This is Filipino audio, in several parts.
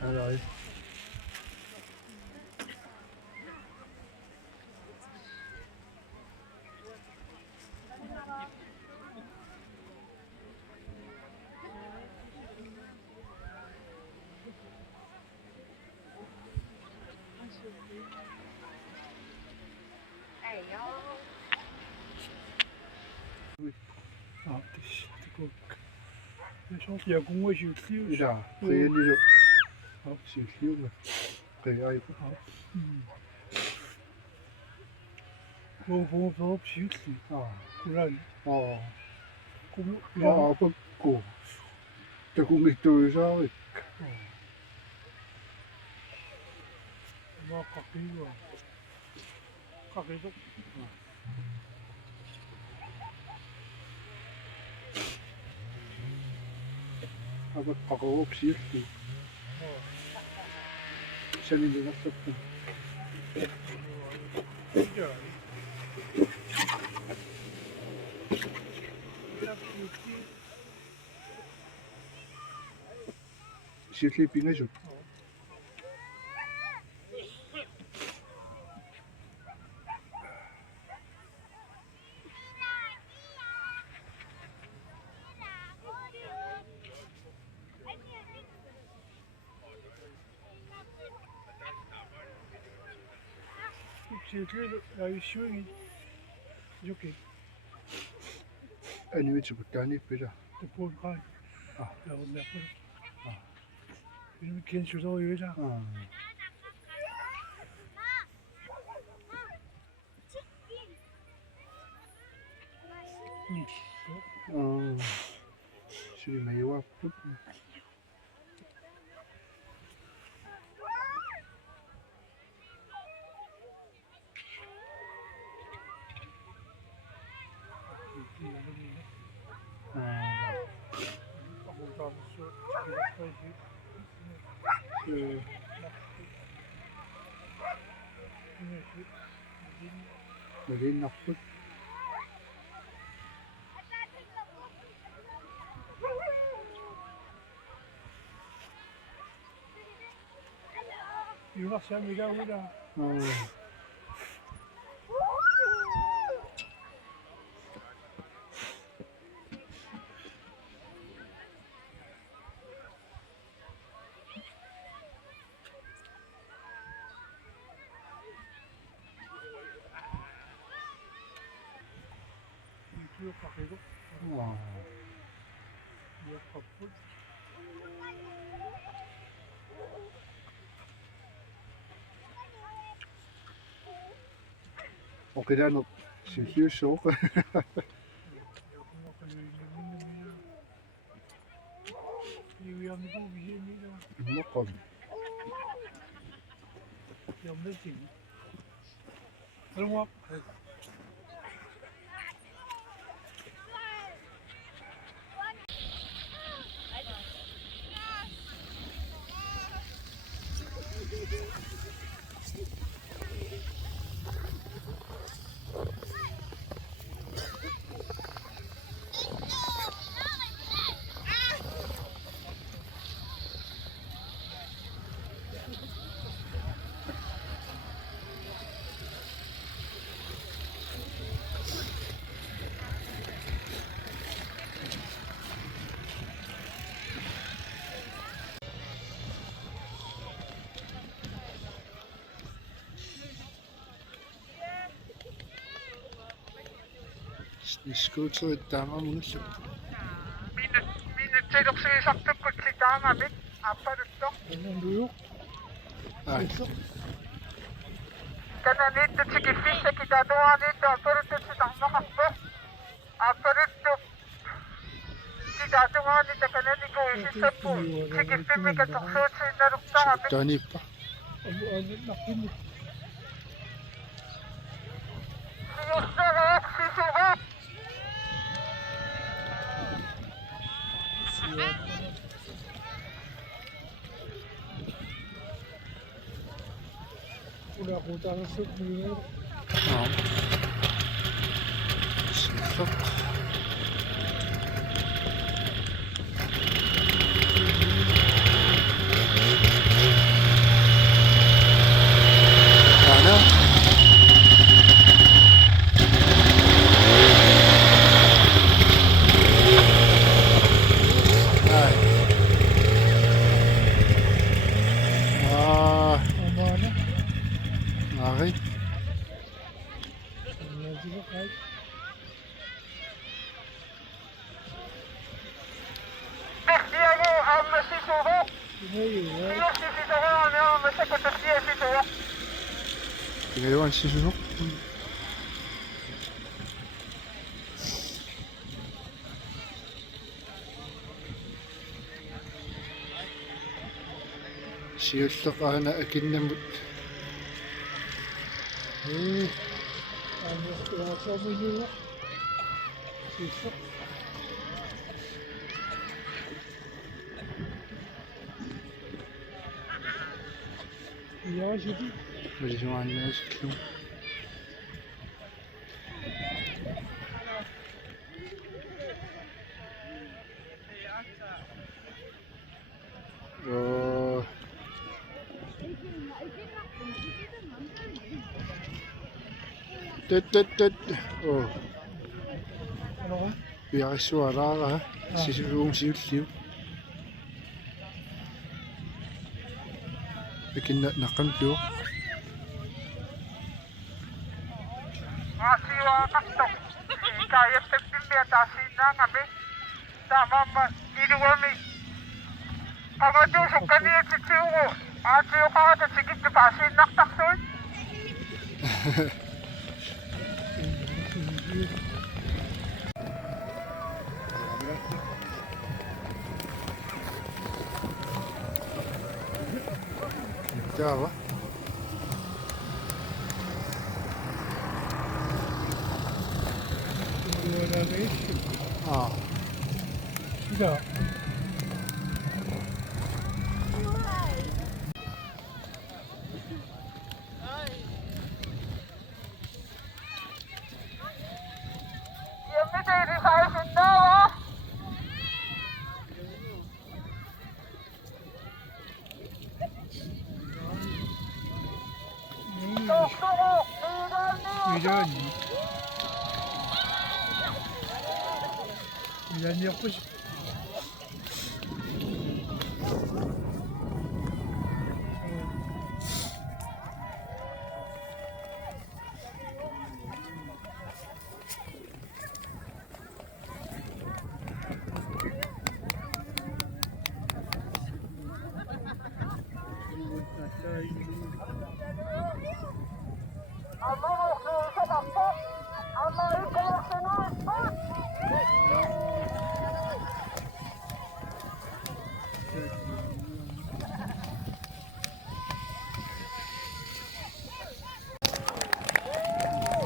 Hello. Ja, det går. Jeg tror, jeg går sykliv. Ja, precis. Ja, sykliv. Precis. Hvor sykliv. Ja, hvordan? Ja, pagko. Takong ito sa akin. Mga kakiwa. Kakito. Aber Kakao opsiert die. Sen hindi nasaktan. Sleeping is ook. En nu weet je wat kan niet meer. De poort gaat. Ah. Ja, wat lekker. Je kent je zo, je weet dat. Niet. Zullen we je wat doen? Meteen nachten. Je was hem weer over daar. Yok bakayım. Yok kapı. Oké, dan op hier zo. Makkelijk. Die scooter dama muna siya. Minutsilok sa isang tungkol si Tama, Bit. Apa ito? Anong buyok? Ay, Kana nito, sige, fish, sa kitadawa nito. Apa ito si Tama kapo? Apa ito? Kitadawa nito, kana nito, isa po. Sige, pimi katukso sa narukta, Bit. dani pa. Ano nakinig? Siyusarok, sisubok. Una kuta ng soup niya. Sisok. Ano? Ay. Tama na. Okay. Medyo ba kahit? Bit, diya mo, ang masisubok. Tumayo, eh. Siyos, sisubok, ano, masakot at siya, sisubok. Ginagawa si Susok. Siyosok na akin na Ano sabi niyo? Sisok. Yavaş edin. Böyle şu an yavaş gidiyorum. Oo. Tut. Oh. Ano ka? Biyak suara ka. Sisirong siw. Bikin nakan piyo. Asiwa taktok. Kaya tepin dia tasin na ngabe. Tama ma inuwami. Pagkatusok kaniya si Chiwo. Asiwa ka at sigit na tasin naktakson. Java. Hindi wala na issue. Ah. Sila. Yan mi tayo sa isin daw. Tuktuko. Milan. Milan yapmış. Ama okul sa bakto. Ama ikaw sunod.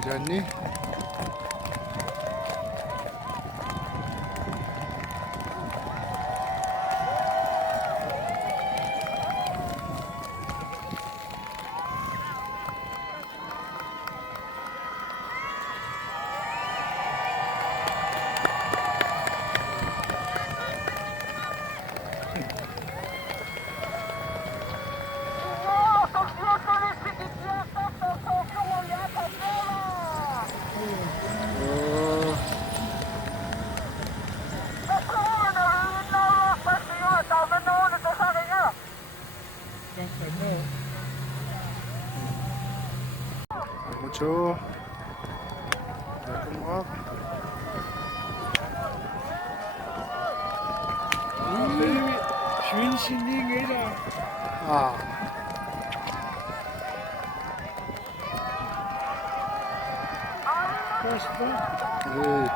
Diyan ni. Oh. Ano? Mucho. Welcome up. Schwinsindig eller? Ah. Kosta? Hey.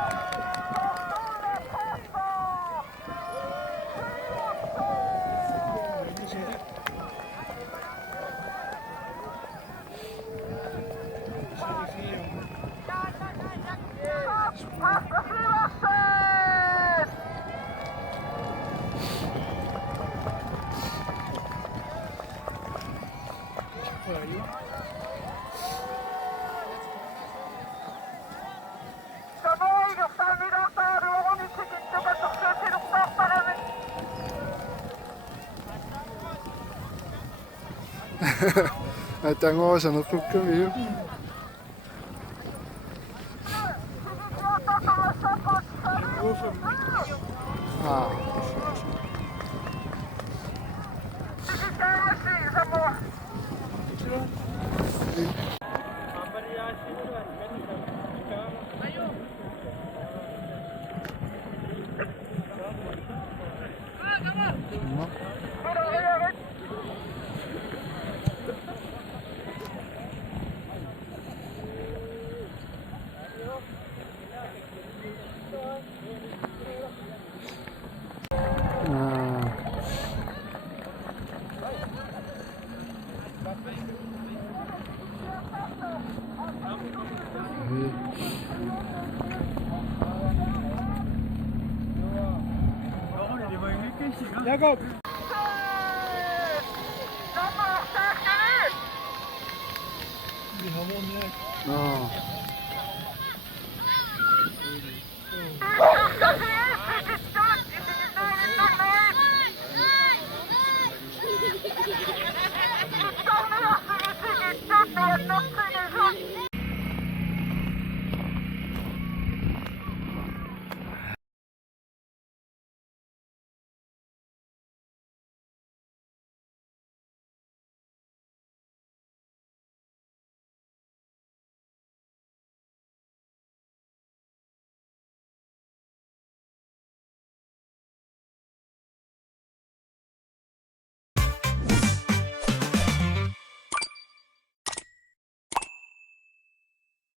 Tengo sa nutuk kami. Ah. Jakob! Oh.